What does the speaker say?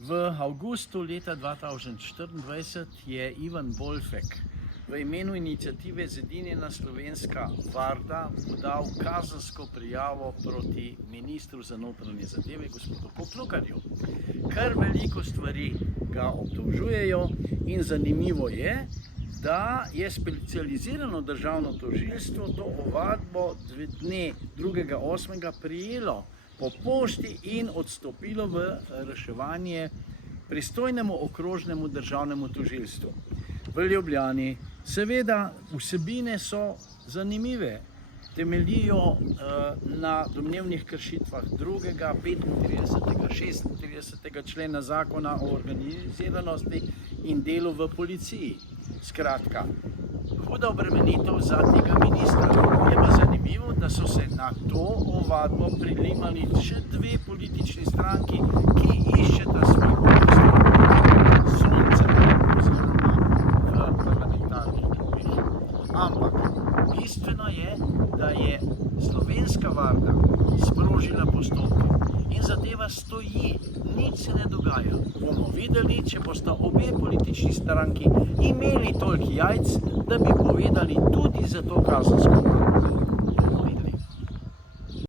V avgustu leta 2024 je Ivan Bolfek v imenu iniciative Zedinjena Slovenska Varda podal kazensko prijavo proti ministru za notranje zadeve, gospodu Poklukarju. Kar veliko stvari ga obtožujejo in zanimivo je, da je specializirano državno tožilstvo to ovadbo dne 2.8. prijelo po pošti in odstopilo v reševanje pristojnemu okrožnemu državnemu tožilstvu v Ljubljani. Seveda, vsebine so zanimive, temeljijo na domnevnih kršitvah 2., 35., 36. člena Zakona o organiziranosti in delu v policiji. Skratka, huda obremenitev za tega ministra. Je pa zanimivo, da so se na to ovadbo prilimali še dve politični stranki, ki iščeta svoj prostor sonce oziroma v parlamentarnih klubih. Ampak bistveno je, da je slovenska Varda sprožila postopke in zadeva stoji, nič se ne dogaja. Bomo videli, če bosta obe politični stranki imeli toliko jajc, da bi povedali tudi za to kazensko ovadbo.